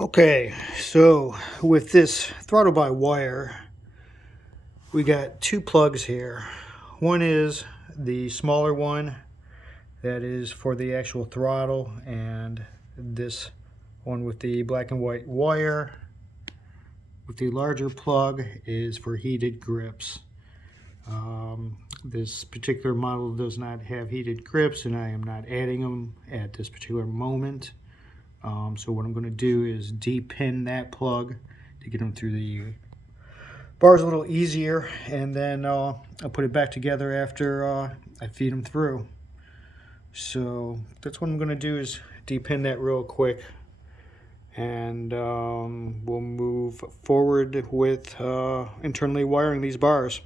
Okay, so with this throttle by wire, we got two plugs here. One is the smaller one that is for the actual throttle, and this one with the black and white wire with the larger plug is for heated grips. This particular model does not have heated grips, and I am not adding them at this particular moment. So what I'm going to do is de-pin that plug to get them through the bars a little easier, and then I'll put it back together after I feed them through. So that's what I'm going to do, is de-pin that real quick, and we'll move forward with internally wiring these bars.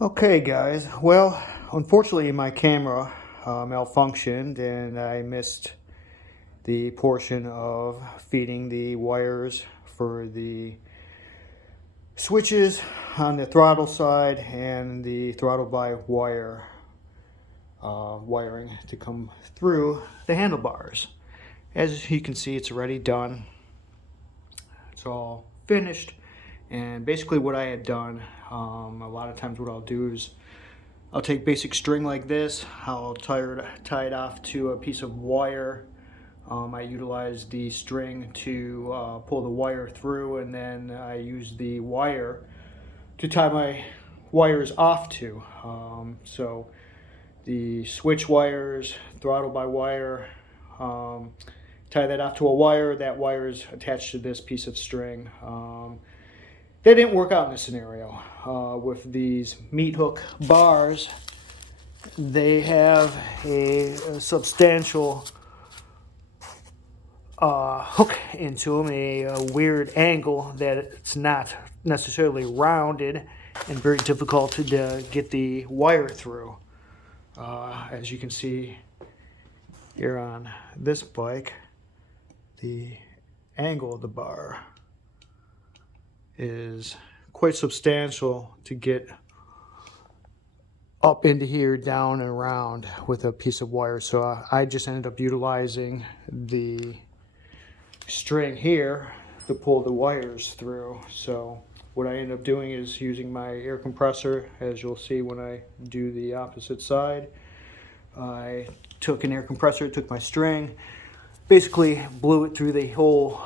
Okay guys, well, unfortunately my camera malfunctioned and I missed the portion of feeding the wires for the switches on the throttle side and the throttle by wire wiring to come through the handlebars. As you can see, it's already done. It's all finished, and basically what I had done, a lot of times what I'll do is I'll take basic string like this, I'll tie it off to a piece of wire. I utilize the string to pull the wire through, and then I use the wire to tie my wires off to. So the switch wires, throttle by wire, tie that off to a wire. That wire is attached to this piece of string. That didn't work out in this scenario. With these meat hook bars, they have a substantial hook into them, a weird angle that it's not necessarily rounded, and very difficult to get the wire through. As you can see here on this bike, the angle of the bar is quite substantial to get up into here, down and around with a piece of wire. So I just ended up utilizing the string here to pull the wires through. So what I ended up doing is using my air compressor, as you'll see when I do the opposite side. I took an air compressor, took my string, basically blew it through the hole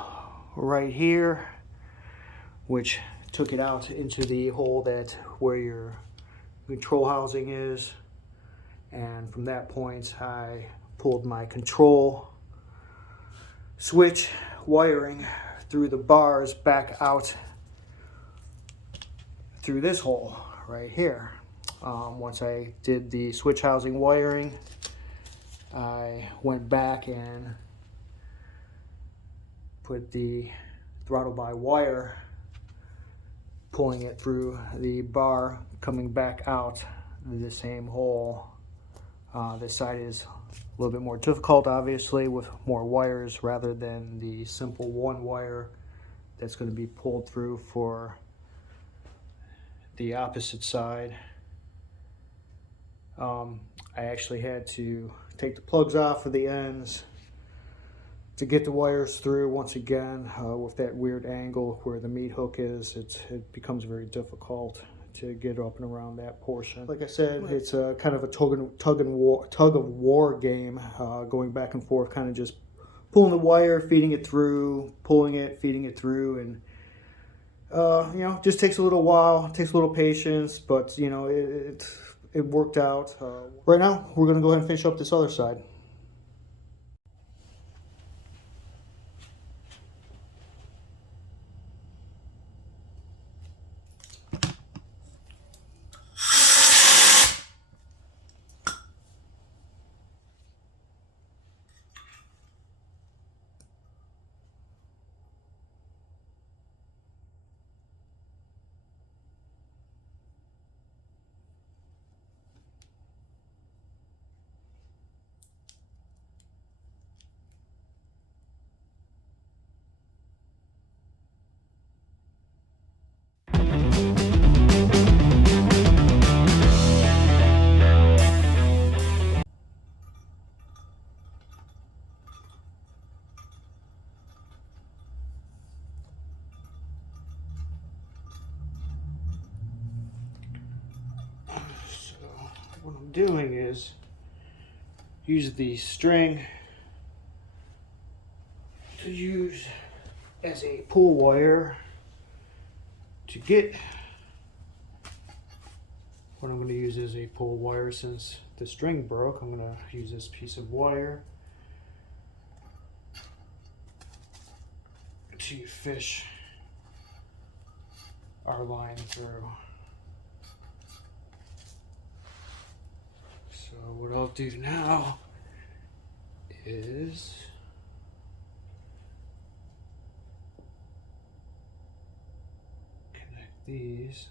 right here, which took it out into the hole that where your control housing is, and from that point I pulled my control switch wiring through the bars back out through this hole right here. Once I did the switch housing wiring, I went back and put the throttle by wire, pulling it through the bar, coming back out the same hole. This side is a little bit more difficult, obviously, with more wires rather than the simple one wire that's going to be pulled through for the opposite side. I actually had to take the plugs off of the ends to get the wires through. Once again, with that weird angle where the meat hook is, it becomes very difficult to get up and around that portion. Like I said, it's a kind of a tug of war game, going back and forth, kind of just pulling the wire, feeding it through, pulling it, feeding it through, and you know, just takes a little while, takes a little patience, but you know, it worked out. Right now, we're going to go ahead and finish up this other side. doing is use the string to use as a pull wire to get what I'm going to use as a pull wire. Since the string broke, I'm going to use this piece of wire to fish our line through. So what I'll do now is connect these.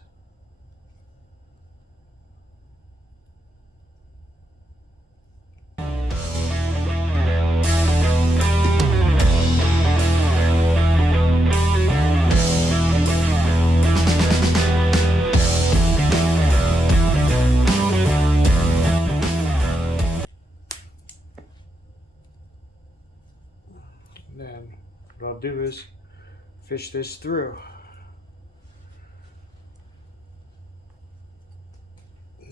Then what I'll do is fish this through.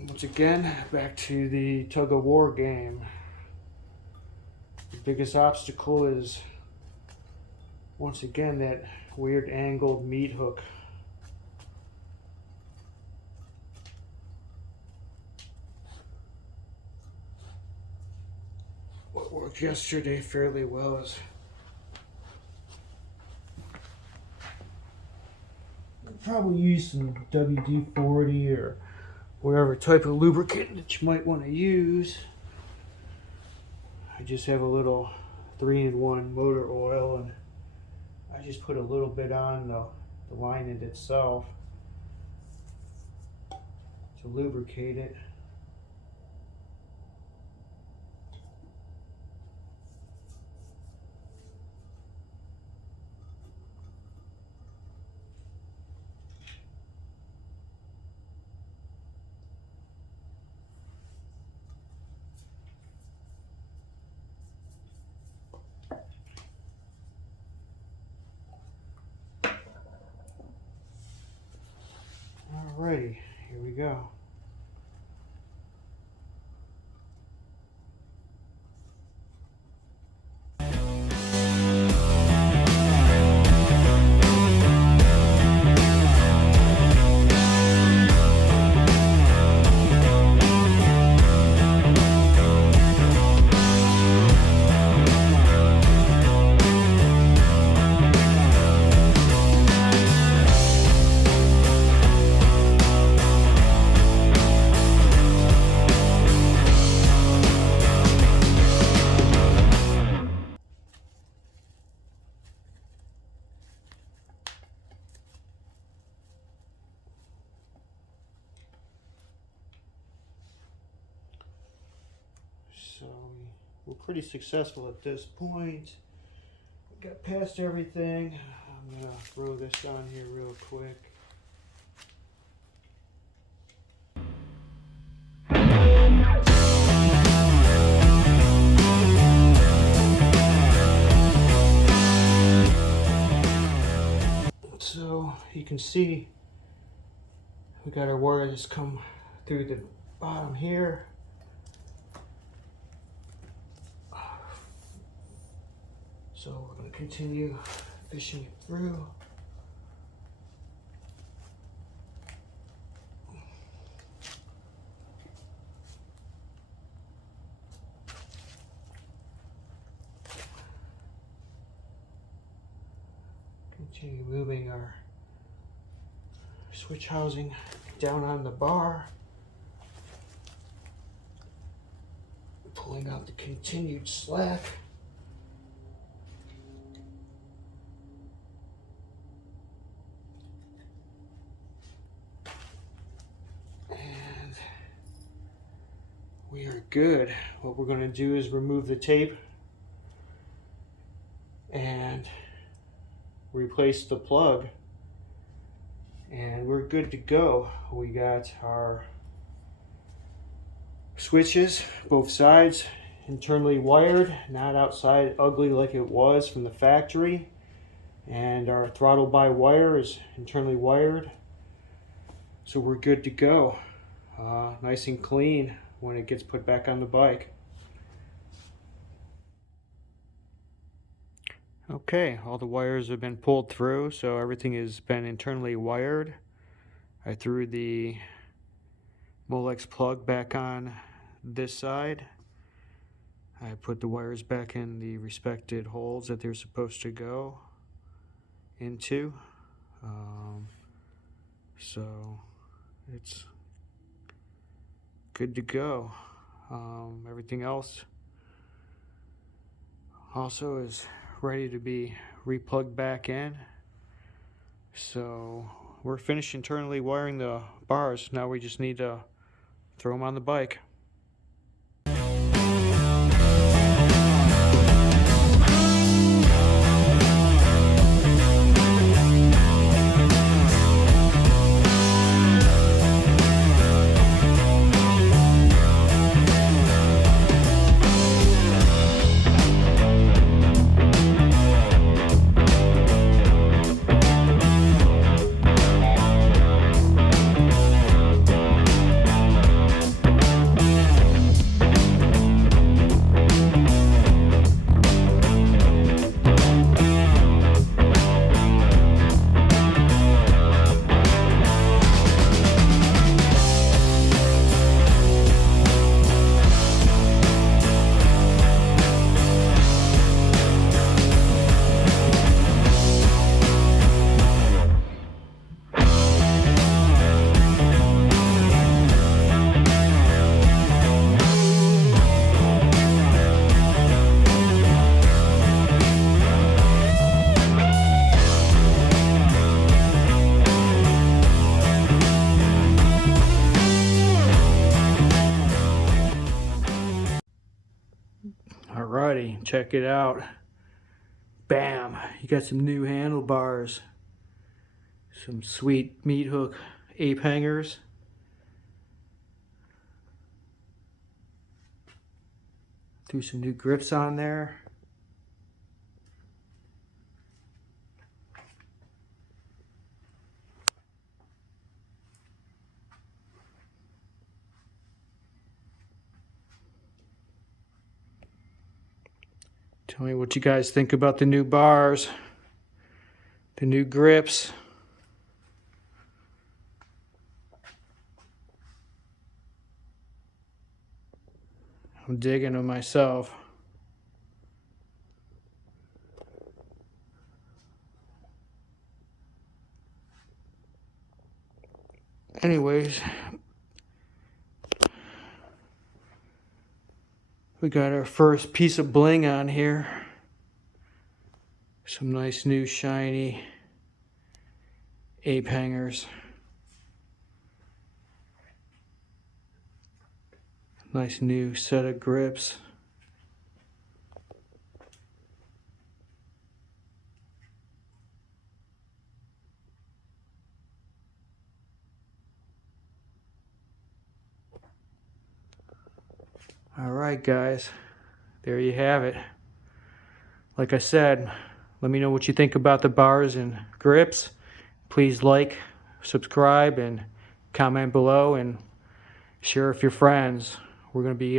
Once again, back to the tug of war game. The biggest obstacle is, once again, that weird angled meat hook. What worked yesterday fairly well is probably use some WD-40 or whatever type of lubricant that you might want to use. I just have a little 3-in-1 motor oil, and I just put a little bit on the line end itself to lubricate it. Alrighty, here we go. So we're pretty successful at this point. Got past everything. I'm gonna throw this on here real quick. So you can see we got our wire just come through the bottom here. So we're going to continue fishing it through. Continue moving our switch housing down on the bar. Pulling out the continued slack. We are good. What we're going to do is remove the tape and replace the plug, and we're good to go. We got our switches, both sides, internally wired, not outside ugly like it was from the factory, and our throttle by wire is internally wired, so we're good to go. Nice and clean. when it gets put back on the bike. Okay, all the wires have been pulled through, so everything has been internally wired. I threw the Molex plug back on this side. I put the wires back in the respected holes that they're supposed to go into. So it's good to go. Everything else also is ready to be replugged back in. So we're finished internally wiring the bars. Now we just need to throw them on the bike. Alrighty, check it out. Bam! You got some new handlebars. Some sweet meat hook ape hangers. Threw some new grips on there. Tell me what you guys think about the new bars, the new grips. I'm digging them myself. Anyways, we got our first piece of bling on here. Some nice new shiny ape hangers. Nice new set of grips. All right, guys, there you have it. Like I said, let me know what you think about the bars and grips. Please like, subscribe, and comment below, and share with your friends. We're going to be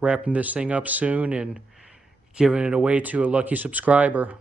wrapping this thing up soon and giving it away to a lucky subscriber.